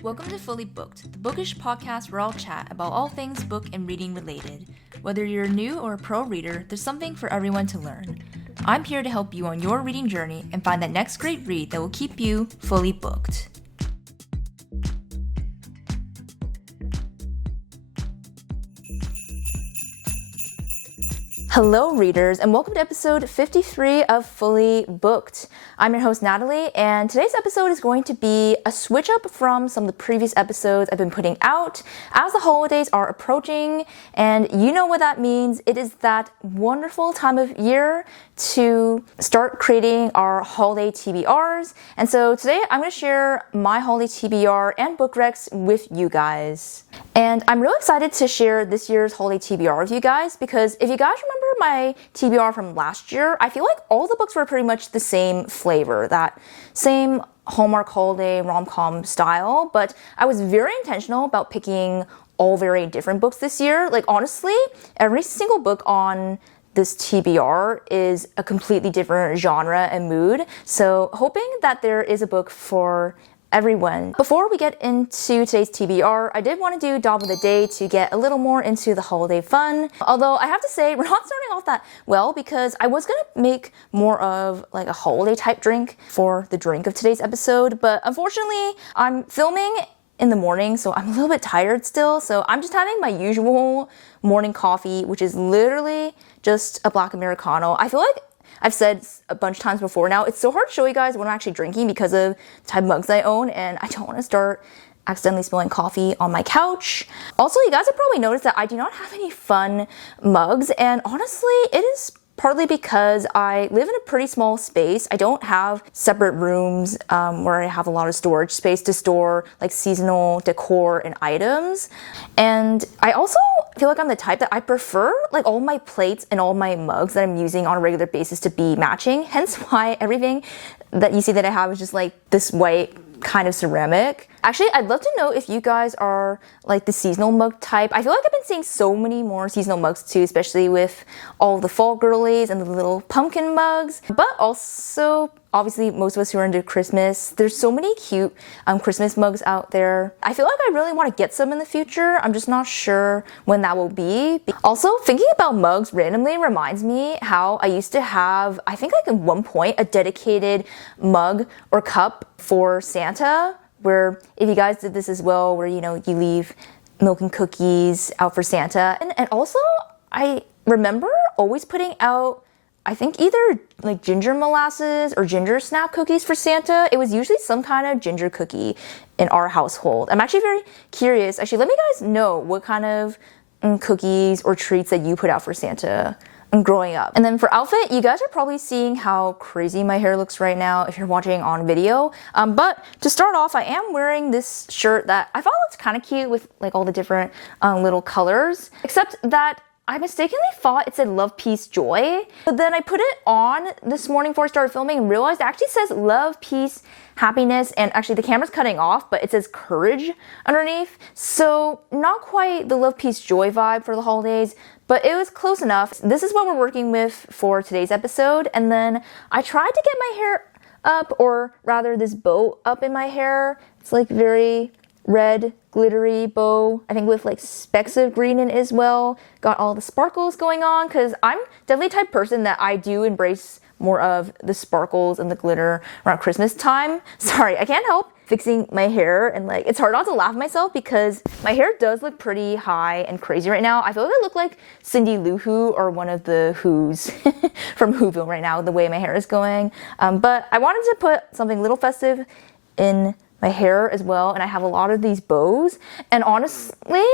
Welcome to Fully Booked, the bookish podcast where I'll chat about all things book and reading related. Whether you're a new or a pro reader, there's something for everyone to learn. I'm here to help you on your reading journey and find that next great read that will keep you fully booked. Hello readers, and welcome to episode 53 of Fully Booked. I'm your host Natalie, and today's episode is going to be a switch up from some of the previous episodes I've been putting out as the holidays are approaching, and you know what that means. It is that wonderful time of year to start creating our holiday TBRs, and so today I'm going to share my holiday TBR and book recs with you guys. And I'm really excited to share this year's holiday TBR with you guys because if you guys remember my TBR from last year, I feel like all the books were pretty much the same flavor, that same Hallmark holiday rom-com style, but I was very intentional about picking all very different books this year. Like honestly, every single book on this TBR is a completely different genre and mood, so hoping that there is a book for everyone. Before we get into today's TBR, I did want to do Dab of the Day to get a little more into the holiday fun. Although I have to say, we're not starting off that well because I was going to make more of like a holiday type drink for the drink of today's episode, but unfortunately I'm filming in the morning, so I'm a little bit tired still, so I'm just having my usual morning coffee, which is literally just a black Americano. I feel like I've said a bunch of times before now, it's so hard to show you guys what I'm actually drinking because of the type of mugs I own, and I don't want to start accidentally spilling coffee on my couch. Also, you guys have probably noticed that I do not have any fun mugs, and honestly, it is partly because I live in a pretty small space. I don't have separate rooms where I have a lot of storage space to store like seasonal decor and items. And I also feel like I'm the type that I prefer like all my plates and all my mugs that I'm using on a regular basis to be matching. Hence why everything that you see that I have is just like this white kind of ceramic. Actually, I'd love to know if you guys are like the seasonal mug type. I feel like I've been seeing so many more seasonal mugs too, especially with all the fall girlies and the little pumpkin mugs. But also, obviously, most of us who are into Christmas, there's so many cute Christmas mugs out there. I feel like I really want to get some in the future. I'm just not sure when that will be. Also, thinking about mugs randomly reminds me how I used to have, I think like at one point, a dedicated mug or cup for Santa, where if you guys did this as well, where you leave milk and cookies out for Santa. And also, I remember always putting out, I think either like ginger molasses or ginger snap cookies for Santa. It was usually some kind of ginger cookie in our household. I'm actually very curious. Actually, let me guys know what kind of cookies or treats that you put out for Santa growing up. And then for outfit, you guys are probably seeing how crazy my hair looks right now if you're watching on video. But to start off, I am wearing this shirt that I thought looked kind of cute with like all the different little colors, except that I mistakenly thought it said love, peace, joy. But then I put it on this morning before I started filming and realized it actually says love, peace, happiness, and actually the camera's cutting off, but it says courage underneath. So not quite the love, peace, joy vibe for the holidays, but it was close enough. This is what we're working with for today's episode. And then I tried to get my hair up, or rather this bow up in my hair. It's like very red, glittery bow, I think with like specks of green in it as well. Got all the sparkles going on because I'm definitely the type of person that I do embrace more of the sparkles and the glitter around Christmas time. Sorry, I can't help fixing my hair, and like it's hard not to laugh at myself because my hair does look pretty high and crazy right now. I feel like I look like Cindy Lou Who or one of the Who's from Whoville right now, the way my hair is going. But I wanted to put something a little festive in my hair as well, and I have a lot of these bows, and honestly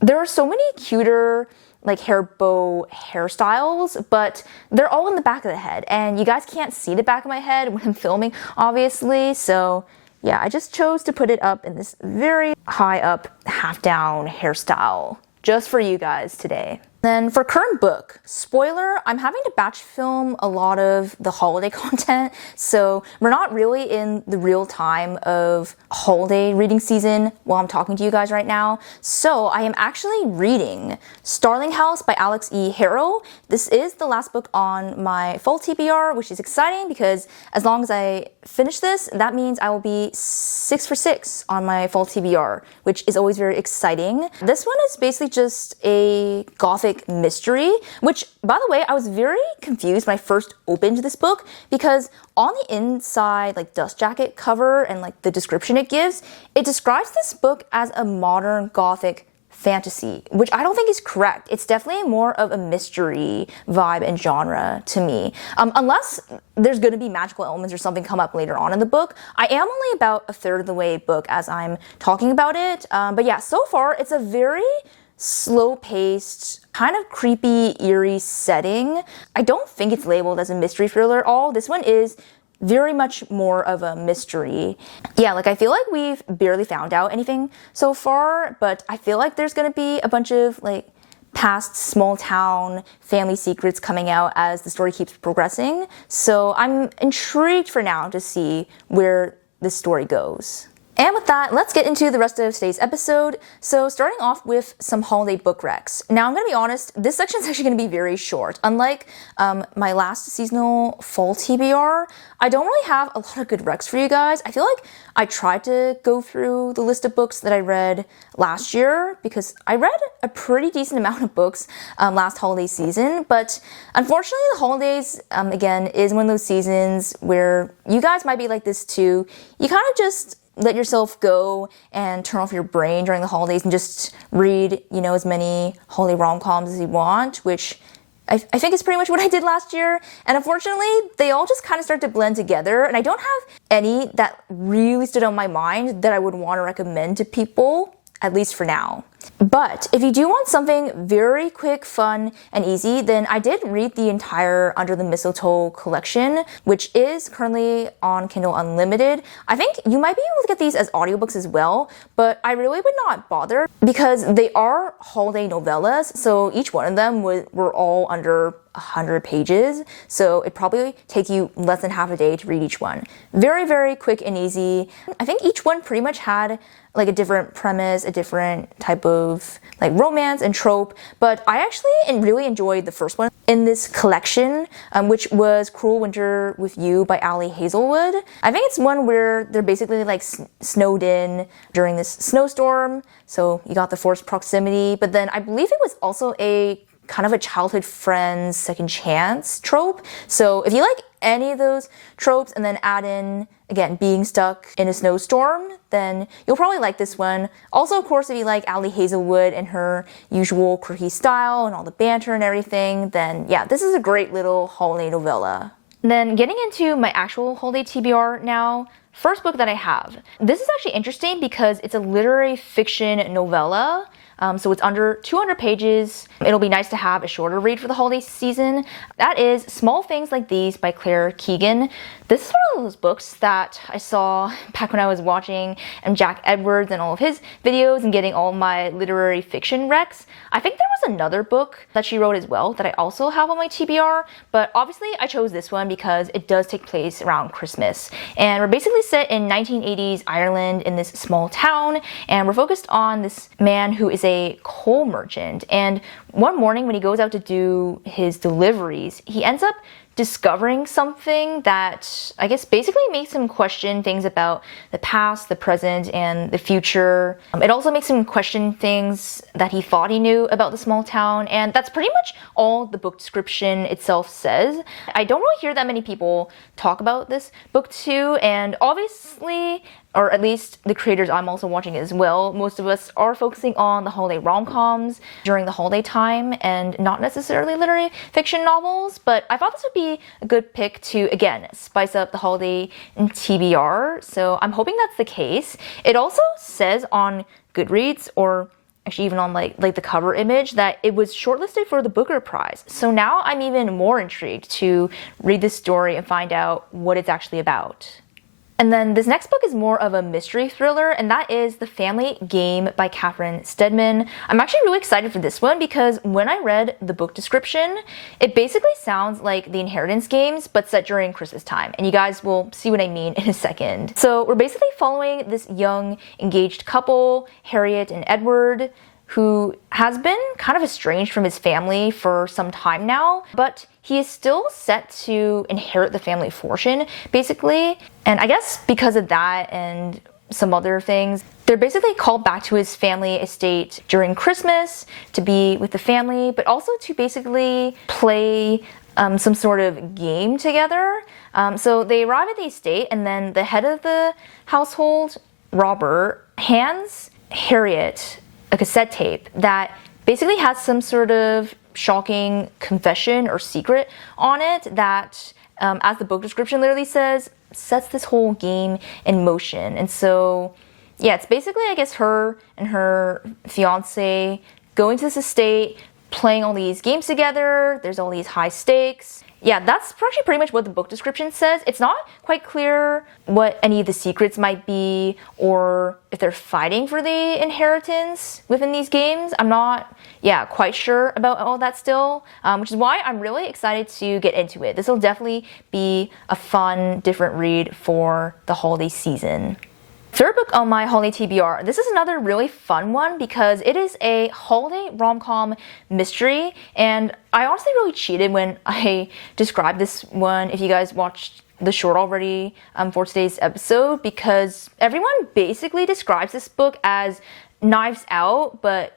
there are so many cuter like hair bow hairstyles, but they're all in the back of the head, and you guys can't see the back of my head when I'm filming obviously, so yeah, I just chose to put it up in this very high up half down hairstyle just for you guys today. Then for current book, spoiler, I'm having to batch film a lot of the holiday content, so we're not really in the real time of holiday reading season while I'm talking to you guys right now. So I am actually reading Starling House by Alex E. Harrow. This is the last book on my fall TBR, which is exciting because as long as I finish this, that means I will be 6 for 6 on my fall TBR, which is always very exciting. This one is basically just a gothic mystery, which, by the way, I was very confused when I first opened this book because on the inside, like, dust jacket cover and like the description it gives, it describes this book as a modern gothic fantasy, which I don't think is correct. It's definitely more of a mystery vibe and genre to me. Unless there's going to be magical elements or something come up later on in the book. I am only about a third of the way book as I'm talking about it. But yeah, so far it's a very slow-paced, kind of creepy, eerie setting. I don't think it's labeled as a mystery thriller at all. This one is very much more of a mystery. Yeah, like I feel like we've barely found out anything so far, but I feel like there's gonna be a bunch of like past small town family secrets coming out as the story keeps progressing. So I'm intrigued for now to see where this story goes. And with that, let's get into the rest of today's episode. So starting off with some holiday book recs. Now I'm gonna be honest, this section is actually gonna be very short. Unlike my last seasonal fall TBR, I don't really have a lot of good recs for you guys. I feel like I tried to go through the list of books that I read last year because I read a pretty decent amount of books last holiday season, but unfortunately the holidays, again, is one of those seasons where you guys might be like this too. You kind of just let yourself go and turn off your brain during the holidays and just read, you know, as many holiday rom-coms as you want, which I think is pretty much what I did last year. And unfortunately, they all just kind of start to blend together. And I don't have any that really stood on my mind that I would want to recommend to people, at least for now. But if you do want something very quick, fun, and easy, then I did read the entire Under the Mistletoe collection, which is currently on Kindle Unlimited. I think you might be able to get these as audiobooks as well, but I really would not bother because they are holiday novellas, so each one of them were all under 100 pages, so it'd probably take you less than half a day to read each one. Very, very quick and easy. I think each one pretty much had like a different premise, a different type of like romance and trope, but I actually really enjoyed the first one in this collection, which was Cruel Winter with You by Ali Hazelwood. I think it's one where they're basically like snowed in during this snowstorm, so you got the forced proximity, but then I believe it was also a kind of a childhood friend's second chance trope. So if you like any of those tropes and then add in, again, being stuck in a snowstorm, then you'll probably like this one. Also, of course, if you like Ali Hazelwood and her usual quirky style and all the banter and everything, then yeah, this is a great little holiday novella. And then getting into my actual holiday TBR now, first book that I have. This is actually interesting because it's a literary fiction novella. So it's under 200 pages. It'll be nice to have a shorter read for the holiday season. That is Small Things Like These by Claire Keegan. This is one of those books that I saw back when I was watching Jack Edwards and all of his videos and getting all my literary fiction recs. I think there was another book that she wrote as well that I also have on my TBR, but obviously I chose this one because it does take place around Christmas. And we're basically set in 1980s Ireland in this small town, and we're focused on this man who is a coal merchant. And one morning when he goes out to do his deliveries, he ends up discovering something that I guess basically makes him question things about the past, the present, and the future. It also makes him question things that he thought he knew about the small town, and that's pretty much all the book description itself says. I don't really hear that many people talk about this book too, and obviously, or at least the creators I'm also watching as well, most of us are focusing on the holiday rom-coms during the holiday time and not necessarily literary fiction novels, but I thought this would be a good pick to, again, spice up the holiday in TBR, so I'm hoping that's the case. It also says on Goodreads, or actually even on like the cover image, that it was shortlisted for the Booker Prize. So now I'm even more intrigued to read this story and find out what it's actually about. And then this next book is more of a mystery thriller, and that is The Family Game by Catherine Steadman. I'm actually really excited for this one because when I read the book description, it basically sounds like the Inheritance games, but set during Christmas time. And you guys will see what I mean in a second. So we're basically following this young engaged couple, Harriet and Edward, who has been kind of estranged from his family for some time now, but he is still set to inherit the family fortune, basically. And I guess because of that and some other things, they're basically called back to his family estate during Christmas to be with the family, but also to basically play some sort of game together. So they arrive at the estate, and then the head of the household, Robert, hands Harriet a cassette tape that basically has some sort of shocking confession or secret on it that, as the book description literally says, sets this whole game in motion. And so, yeah, it's basically, I guess, her and her fiance going to this estate, playing all these games together. There's all these high stakes. Yeah, that's actually pretty much what the book description says. It's not quite clear what any of the secrets might be or if they're fighting for the inheritance within these games. I'm not, quite sure about all that still, which is why I'm really excited to get into it. This will definitely be a fun, different read for the holiday season. Third book on my holiday TBR. This is another really fun one because it is a holiday rom-com mystery, and I honestly really cheated when I described this one, if you guys watched the short already for today's episode, because everyone basically describes this book as Knives Out, but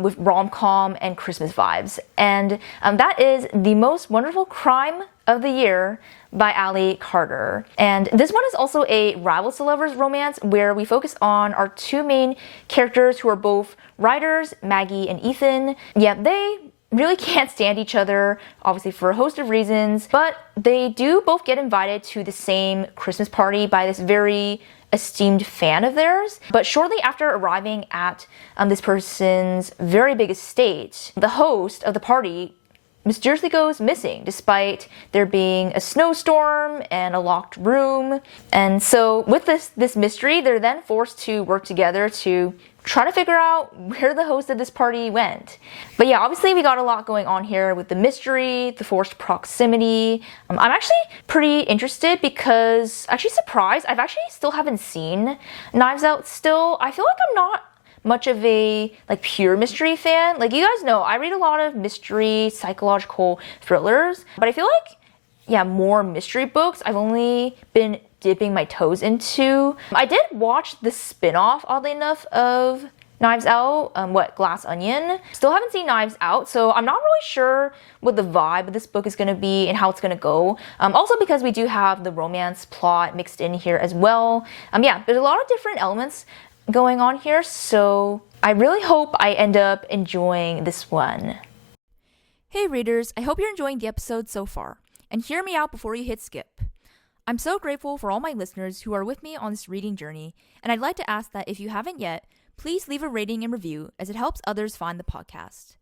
with rom-com and Christmas vibes. And that is The Most Wonderful Crime of the Year by Ali Carter. And this one is also a rivals to lovers romance where we focus on our two main characters who are both writers, Maggie and Ethan. Yeah, they really can't stand each other, obviously for a host of reasons, but they do both get invited to the same Christmas party by this very esteemed fan of theirs. But shortly after arriving at this person's very big estate, the host of the party mysteriously goes missing despite there being a snowstorm and a locked room. And so with this mystery, they're then forced to work together to try to figure out where the host of this party went. But yeah, obviously we got a lot going on here with the mystery, the forced proximity. I'm actually pretty interested because, actually surprised, I've actually still haven't seen Knives Out still. I feel like I'm not much of a pure mystery fan. Like, you guys know, I read a lot of mystery, psychological thrillers, but I feel like, more mystery books I've only been dipping my toes into. I did watch the spin-off, oddly enough, of Knives Out, Glass Onion. Still haven't seen Knives Out, so I'm not really sure what the vibe of this book is going to be and how it's going to go. Also because we do have the romance plot mixed in here as well. There's a lot of different elements going on here, so I really hope I end up enjoying this one. Hey readers, I hope you're enjoying the episode so far, and hear me out before you hit skip. I'm so grateful for all my listeners who are with me on this reading journey, and I'd like to ask that if you haven't yet, please leave a rating and review as it helps others find the podcast.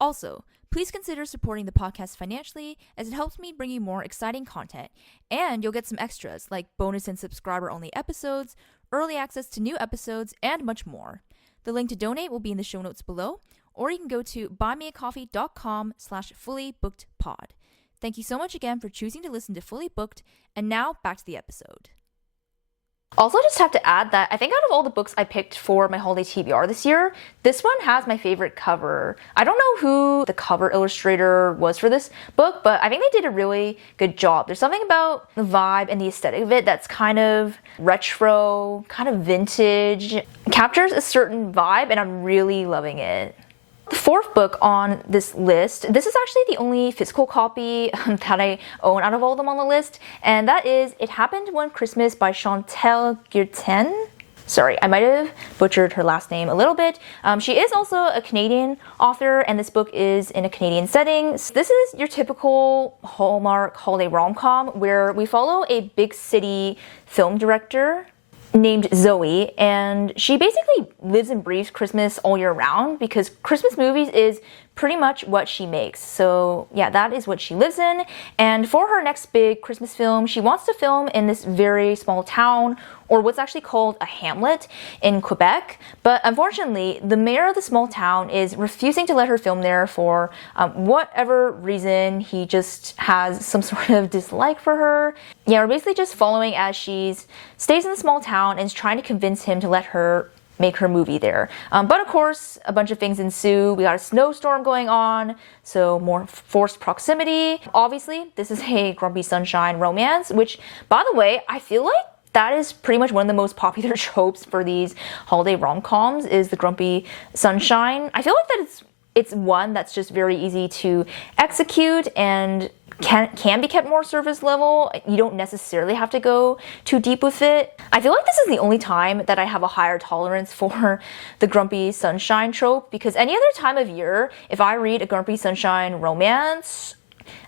Also, please consider supporting the podcast financially as it helps me bring you more exciting content, and you'll get some extras like bonus and subscriber-only episodes, early access to new episodes, and much more. The link to donate will be in the show notes below, or you can go to buymeacoffee.com/fullybookedpod. Thank you so much again for choosing to listen to Fully Booked, and now back to the episode. Also, I just have to add that I think out of all the books I picked for my holiday TBR this year, this one has my favorite cover. I don't know who the cover illustrator was for this book, but I think they did a really good job. There's something about the vibe and the aesthetic of it that's kind of retro, kind of vintage. It captures a certain vibe, and I'm really loving it. The fourth book on this list, this is actually the only physical copy that I own out of all of them on the list, and that is It Happened One Christmas by Chantal Guertin. Sorry, I might have butchered her last name a little bit. She is also a Canadian author, and this book is in a Canadian setting. So this is your typical Hallmark holiday rom-com where we follow a big city film director named Zoe, and she basically lives and breathes Christmas all year round because Christmas movies is pretty much what she makes. So yeah, that is what she lives in. And for her next big Christmas film, she wants to film in this very small town, or what's actually called a hamlet in Quebec. But unfortunately, the mayor of the small town is refusing to let her film there for whatever reason. He just has some sort of dislike for her. Yeah, we're basically just following as she stays in the small town and is trying to convince him to let her make her movie there. But of course, a bunch of things ensue. We got a snowstorm going on, so more forced proximity. Obviously, this is a Grumpy Sunshine romance, which, by the way, I feel like that is pretty much one of the most popular tropes for these holiday rom-coms is the Grumpy Sunshine. I feel like that it's one that's just very easy to execute and can be kept more surface level. You don't necessarily have to go too deep with it. I feel like this is the only time that I have a higher tolerance for the Grumpy Sunshine trope, because any other time of year, if I read a Grumpy Sunshine romance,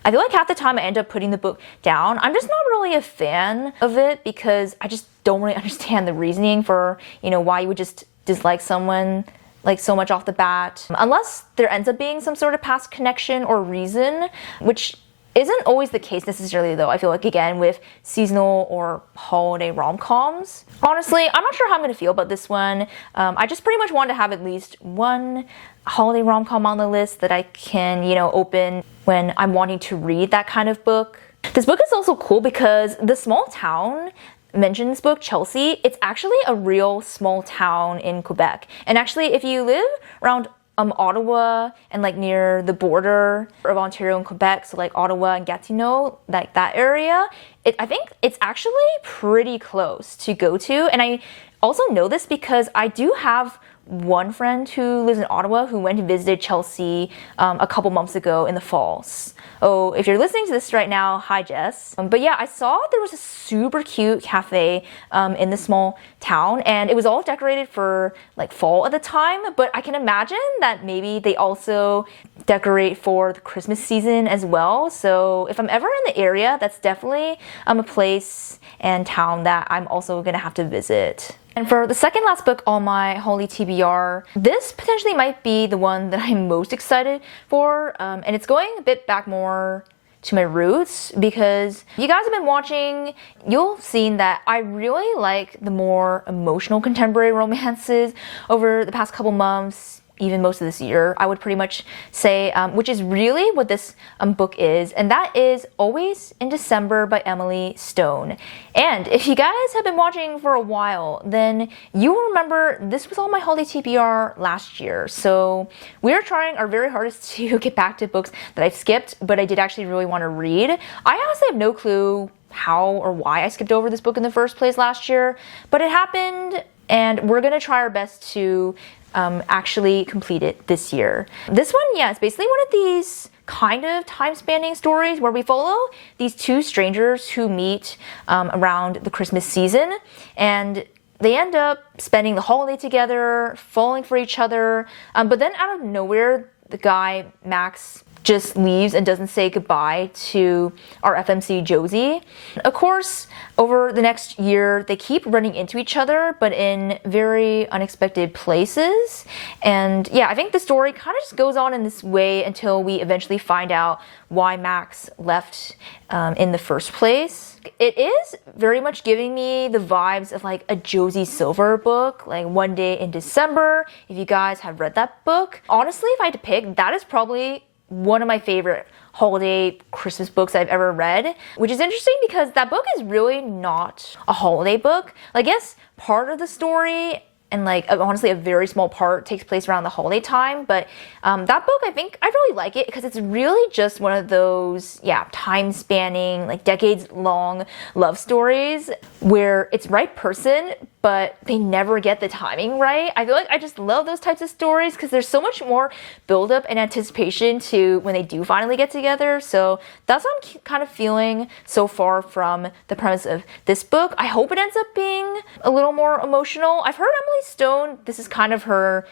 I feel like half the time I end up putting the book down. I'm just not really a fan of it because I just don't really understand the reasoning for, why you would just dislike someone like so much off the bat. Unless there ends up being some sort of past connection or reason, which isn't always the case necessarily though. I feel like, again, with seasonal or holiday rom-coms. Honestly, I'm not sure how I'm going to feel about this one. I just pretty much want to have at least one holiday rom-com on the list that I can, open when I'm wanting to read that kind of book. This book is also cool because the small town mentioned in this book, Chelsea, it's actually a real small town in Quebec. And actually, if you live around Ottawa and like near the border of Ontario and Quebec, so like Ottawa and Gatineau, like that area, I think it's actually pretty close to go to. And I also know this because I do have one friend who lives in Ottawa who went and visited Chelsea a couple months ago in the falls. Oh, if you're listening to this right now, hi Jess. But yeah, I saw there was a super cute cafe in the small town, and it was all decorated for like fall at the time, but I can imagine that maybe they also decorate for the Christmas season as well. So if I'm ever in the area, that's definitely a place and town that I'm also gonna have to visit. And for the second last book on my Holy TBR, this potentially might be the one that I'm most excited for, and it's going a bit back more to my roots because you guys have been watching, you'll have seen that I really like the more emotional contemporary romances over the past couple months, even most of this year, I would pretty much say, which is really what this book is, and that is Always in December by Emily Stone. And if you guys have been watching for a while, then you will remember this was on my holiday TBR last year. So we are trying our very hardest to get back to books that I've skipped, but I did actually really want to read. I honestly have no clue how or why I skipped over this book in the first place last year, but it happened, and we're gonna try our best to actually complete it this year. This one, yeah, it's basically one of these kind of time-spanning stories where we follow these two strangers who meet around the Christmas season, and they end up spending the holiday together, falling for each other, but then out of nowhere, the guy, Max, just leaves and doesn't say goodbye to our FMC Josie. Of course, over the next year, they keep running into each other, but in very unexpected places. And yeah, I think the story kind of just goes on in this way until we eventually find out why Max left in the first place. It is very much giving me the vibes of like a Josie Silver book, like One Day in December, if you guys have read that book. Honestly, if I had to pick, that is probably one of my favorite holiday Christmas books I've ever read, which is interesting because that book is really not a holiday book. I guess part of the story and like honestly a very small part takes place around the holiday time, but that book, I think I really like it because it's really just one of those time spanning, like decades long love stories where it's right person but they never get the timing right. I feel like I just love those types of stories because there's so much more buildup and anticipation to when they do finally get together. So that's what I'm kind of feeling so far from the premise of this book. I hope it ends up being a little more emotional. I've heard Emily Stone, this is kind of her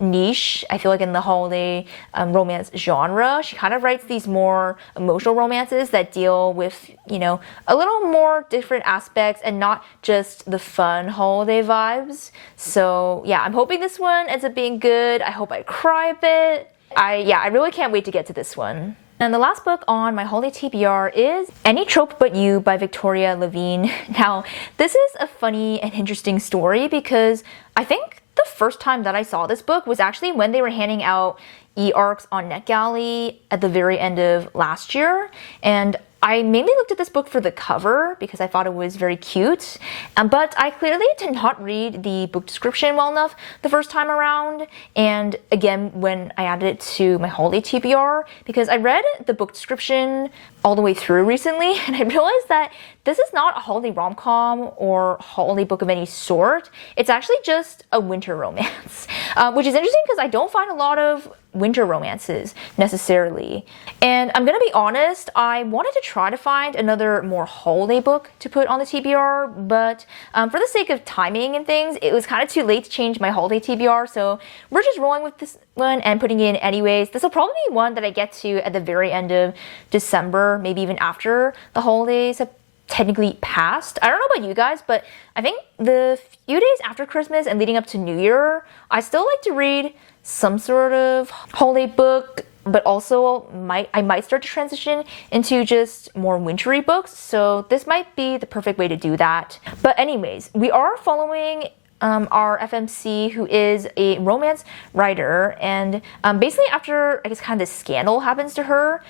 niche, I feel like, in the holiday romance genre. She kind of writes these more emotional romances that deal with, a little more different aspects and not just the fun holiday vibes. So yeah, I'm hoping this one ends up being good. I hope I cry a bit. I really can't wait to get to this one. And the last book on my holiday TBR is Any Trope But You by Victoria Levine. Now, this is a funny and interesting story because I think the first time that I saw this book was actually when they were handing out e-arcs on NetGalley at the very end of last year. And I mainly looked at this book for the cover because I thought it was very cute, but I clearly did not read the book description well enough the first time around, and again when I added it to my holiday TBR, because I read the book description all the way through recently, and I realized that this is not a holiday rom-com or holiday book of any sort. It's actually just a winter romance, which is interesting because I don't find a lot of winter romances necessarily. And I'm gonna be honest, I wanted to try to find another more holiday book to put on the TBR, but for the sake of timing and things, it was kind of too late to change my holiday TBR, so we're just rolling with this one and putting it in anyways. This will probably be one that I get to at the very end of December, maybe even after the holidays have technically passed. I don't know about you guys, but I think the few days after Christmas and leading up to New Year, I still like to read some sort of holiday book, but also I might start to transition into just more wintry books, so this might be the perfect way to do that. But anyways, we are following our FMC, who is a romance writer, and basically after I guess kind of this scandal happens to her,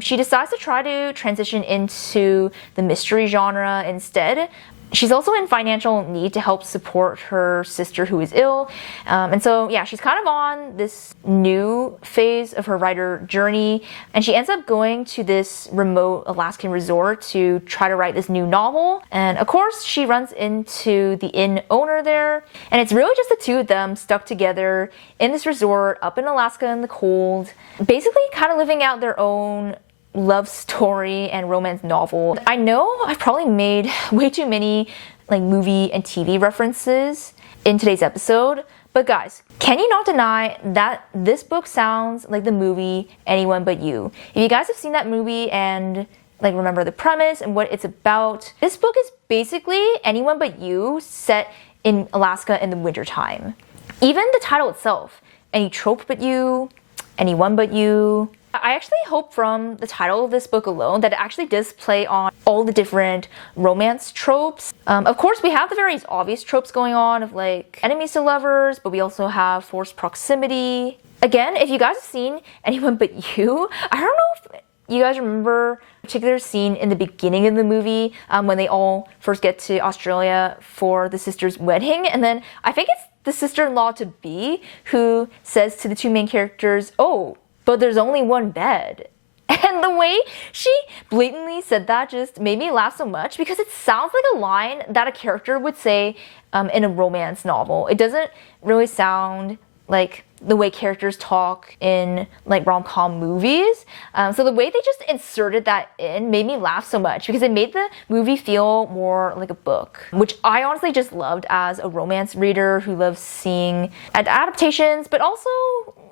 she decides to try to transition into the mystery genre instead. She's also in financial need to help support her sister who is ill. And so, yeah, she's kind of on this new phase of her writer journey. And she ends up going to this remote Alaskan resort to try to write this new novel. And of course, she runs into the inn owner there. And it's really just the two of them stuck together in this resort up in Alaska in the cold, basically kind of living out their own love story and romance novel. I know I've probably made way too many like movie and TV references in today's episode, but guys, can you not deny that this book sounds like the movie Anyone But You? If you guys have seen that movie and like remember the premise and what it's about, this book is basically Anyone But You set in Alaska in the wintertime. Even the title itself, Any Trope But You, Anyone But You. I actually hope from the title of this book alone that it actually does play on all the different romance tropes. Of course, we have the very obvious tropes going on of like enemies to lovers, but we also have forced proximity. Again, if you guys have seen Anyone But You, I don't know if you guys remember a particular scene in the beginning of the movie when they all first get to Australia for the sister's wedding, and then I think it's the sister-in-law to be who says to the two main characters, "Oh, but there's only one bed." And the way she blatantly said that just made me laugh so much because it sounds like a line that a character would say in a romance novel. It doesn't really sound like the way characters talk in like rom-com movies. So the way they just inserted that in made me laugh so much because it made the movie feel more like a book, which I honestly just loved as a romance reader who loves seeing adaptations, but also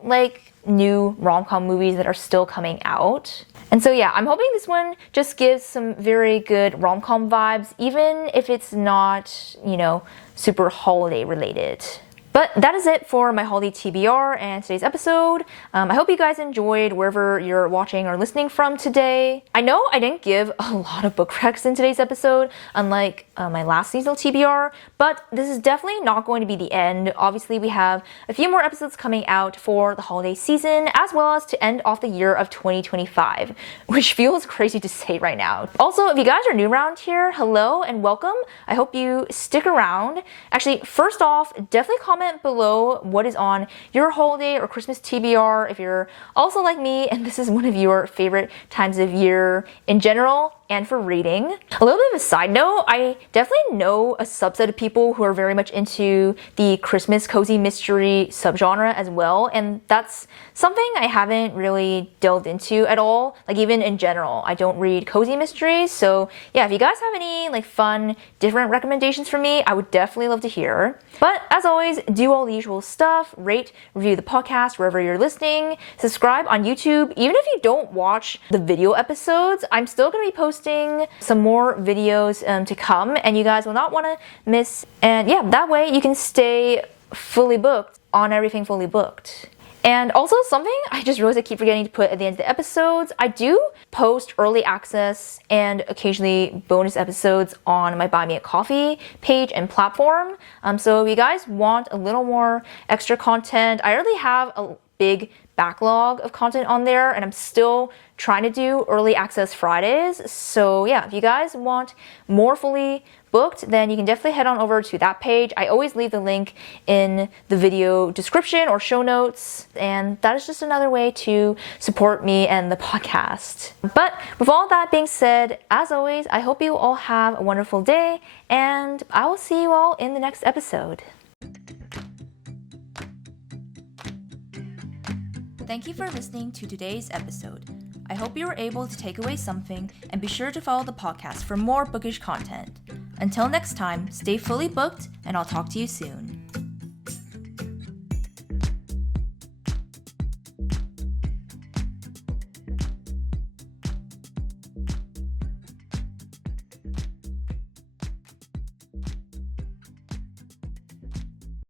like new rom-com movies that are still coming out. And so yeah, I'm hoping this one just gives some very good rom-com vibes, even if it's not, you know, super holiday related. But that is it for my holiday TBR and today's episode. I hope you guys enjoyed wherever you're watching or listening from today. I know I didn't give a lot of book recs in today's episode, unlike my last seasonal TBR, but this is definitely not going to be the end. Obviously, we have a few more episodes coming out for the holiday season, as well as to end off the year of 2025, which feels crazy to say right now. Also, if you guys are new around here, hello and welcome. I hope you stick around. Actually, first off, definitely comment below what is on your holiday or Christmas TBR if you're also like me and this is one of your favorite times of year in general and for reading. A little bit of a side note, I definitely know a subset of people who are very much into the Christmas cozy mystery subgenre as well, and that's something I haven't really delved into at all. Like even in general, I don't read cozy mysteries, so yeah, if you guys have any like fun, different recommendations for me, I would definitely love to hear. But as always, do all the usual stuff, rate, review the podcast wherever you're listening, subscribe on YouTube. Even if you don't watch the video episodes, I'm still gonna be posting some more videos to come, and you guys will not want to miss. And yeah, that way you can stay fully booked on everything fully booked. And also something I just realized I keep forgetting to put at the end of the episodes, I do post early access and occasionally bonus episodes on my Buy Me a Coffee page and platform. So if you guys want a little more extra content, I already have a big backlog of content on there, and I'm still trying to do early access Fridays. So yeah, if you guys want more fully booked, then you can definitely head on over to that page. I always leave the link in the video description or show notes, and that is just another way to support me and the podcast. But with all that being said, as always, I hope you all have a wonderful day, and I will see you all in the next episode. Thank you for listening to today's episode. I hope you were able to take away something, and be sure to follow the podcast for more bookish content. Until next time, stay fully booked, and I'll talk to you soon.